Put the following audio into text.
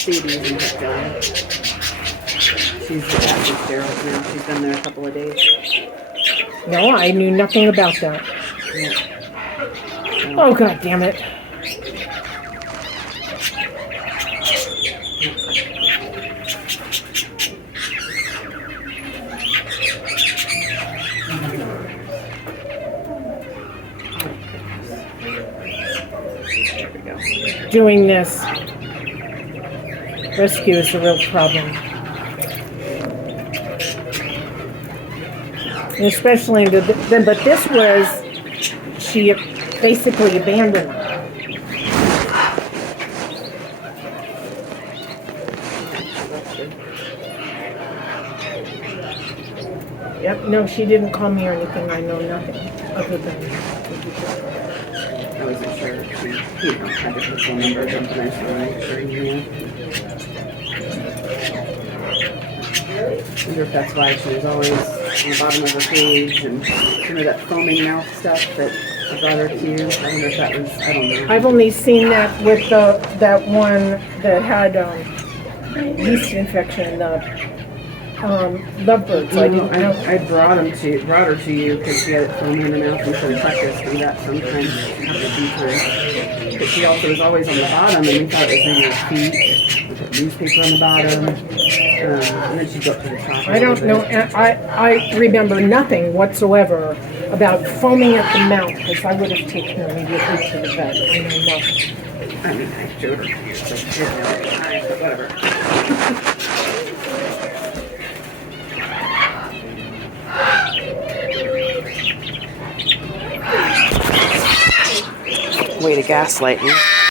Sadie isn't feeling. She's actually sterile now. She's been there a couple of days. No, I knew nothing about that. Yeah. Oh, God damn it. There we go. Doing this rescue is a real problem. And especially, but this was, she basically abandoned her. Yep, no, she didn't call me or anything. I know nothing other than. I wasn't sure if she, had her phone number or something. I just wanted to make sure you knew. I wonder if that's why she was always on the bottom of her cage and that foaming mouth stuff that I brought her to. I wonder if that was, I don't know. I've only seen that with that one that had yeast infection, the lovebirds. I didn't know. I brought her to you because she had it foaming in her mouth and said, "Touch us." Do that sometimes. She had to beat her. But she also was always on the bottom, and we thought it was maybe her feet. We put newspaper on the bottom, and then she'd go up to the top. I don't know. I remember nothing whatsoever about foaming at the mouth because I would have taken her immediately to the vet. I know nothing. I mean, I showed her to you, so she didn't know at the time, but whatever. Way to gaslight me.